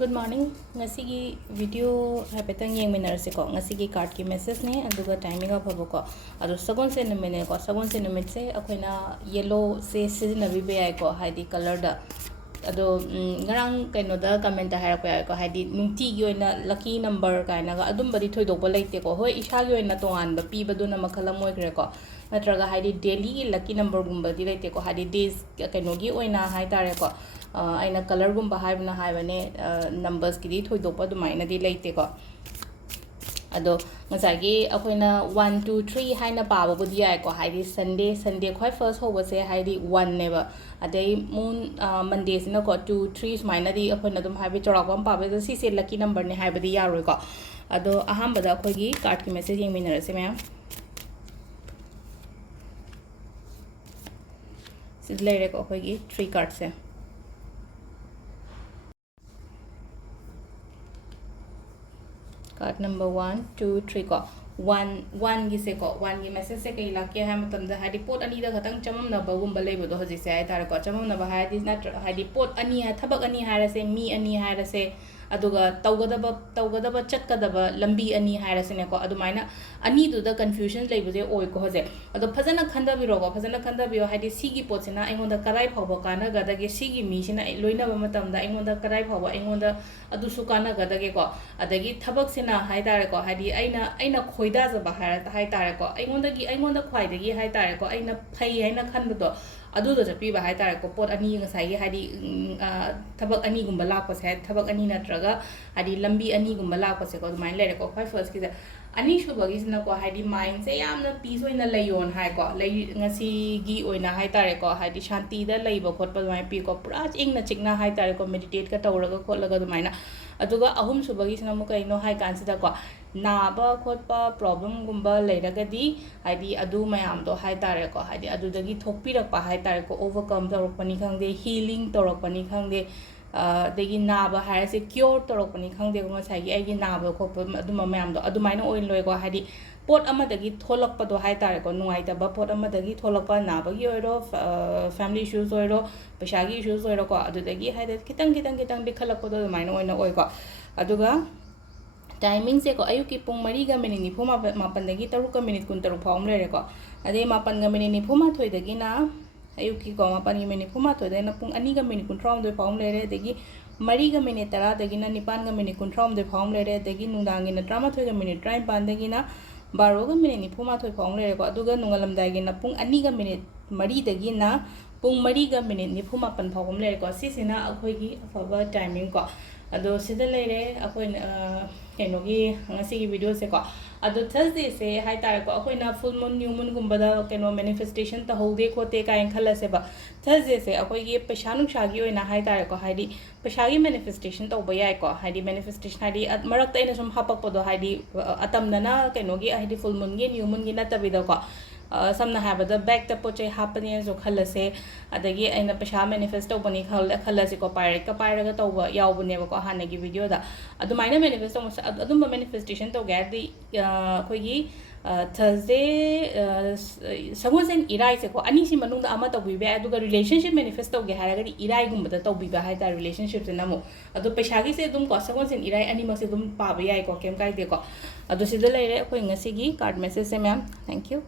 Good morning. Ngasigi video hapetan yeng minarse ko. Ngasigi card ki message ne aduga timing of habo ko. Adu sagon se numene ko. Sagon se numit se akoina yellow se season abi be ai ko haidi color da. Ado ngarang kaino da comment ha ko ai ko haidi nungti gi oina lucky number kaina ga adum bari thoi dok balaite ko. Hoi isha gi oina tongan ba pi badu na makhala moi kre ko. Natraga haidi daily lucky number gumba di laite ko haidi days kaino gi oina hai tare ko. aina color gumba haibna haibane numbers ki thoi dopa dumaina di leite ko ado ngasagi akoina 1 2 3 haina paba budi ai ko haidi sunday khoi first hoba se haidi 1 neba adai moon monday sina ko 2 3 maina di akoina dum haibi chorakam paba da si se lucky number ne haibadi yaroi ko ado aham bada akogi card ki message yeng minarase ma'am sidlere ko akogi 3 cards se card number 1 2 3 ko 1 gi se ko 1 gi message se kai lakya ha matam da hadi pot ani da khatang chamam na bagum balai bodo hoji se ai tar ko chamam na ba hadi na hadi pot ani ha thabak ani ha ra se mi ani ha ra se aduga tawgadaba chatkadaba lambi ani ha ra se ne ko adumaina ani du da confusion lai buje oi ko hoje adu phajana khanda biro ko phajana khanda bio hadi sigi pot sina aingonda karai phawba kana gada ge sigi mi sina loina ba matam da aingonda karai phawba aingonda adu su kana gada ge ko adagi thabak sina hai tar ko hadi aina khoida za ba hai tar ko aingonda khwai dagi hai tar ko aina phai haina khanba do adu do japi ba hai tar ko pot ani ngasai ge hadi thabak ani gumba la ko se thabak ani natraga hadi lambi ani gumba la ko se ko mai le ko phai first ki ani shubagi sina ko hadi mind se yamna peace oina layon hai ko lai ngasi gi oina hai tar ko hadi shanti da laiba khot pa mai pi ko pura ingna chikna hai tar ko meditate ka tawraga khotlaga dumaina aduga ahum subagi sina mu kaino hai kansida ko naba khotpa problem gumba leiragadi hadi adu mayam do hai tar ko hadi adu dagi thokpirak pa hai tar ko overcome torokpani khangde healing torokpani khangde degi naba hai se cure torokpani khangde ko ngasai gi ai gi naba khotpa aduma mayam do adumaina oin loi ko hadi pot amadagi tholakpa do hai tar ko nuai ta ba pot amadagi tholakpa naba gi oiro family issues oiro pashagi issues oiro ko adudagi hai da kitang di khalakpa do adumaina oina oi ko aduga timing se ko ayuki pung 3 ga minute ni phuma mapan dagi 3 ga minute kun 3 phawm le ko ade mapan ga minute ni phuma thoi dagi na ayuki ko mapan ga minute phuma thoi dagi na pung 2 ga minute kun 3 phawm le re dagi 3 ga minute 10 dagi na 9 ga minute kun 3 phawm le re dagi nungdangi na 13 ga minute 13 dagi na 12 ga minute ni phuma thoi phawm le ko aduga nungalam dagi na pung 2 ga minute 3 dagi na pung 3 ga minute ni phuma pan phawm le ko sisina akhoi gi afaba timing ko ado sida leire akoi kenogi ngasigi video se ko ado Thursday se hai tar ko akoi na full moon new moon gumba da keno manifestation ta hode khote ka en khala se ba Thursday se akoi gi peshanu shagi oina hai tar ko haidi peshagi manifestation to ba yai ko haidi manifestation haidi marak ta ina sum hapak podo haidi atam na kenogi haidi full moon ge new moon gi na tabida ko samna habada back ta poche hapani so khalase adagi aina pasha manifest tawbani khalase ko pirate ka pyra ga tawba yawbune ko hanagi video da adumaina manifest adumba manifestation to gadi khoigi Thursday sagosen irai se ko ani si manung da ama tawbi ba aduga relationship manifest tawge haragadi irai gumba da tawbi ba hai ta relationship se namo adu peshagi se dum ko sagosen irai ani ma se dum pa ba yai ko kem kai de ko adu sidalai re ko ngasi gi card message se ma'am thank you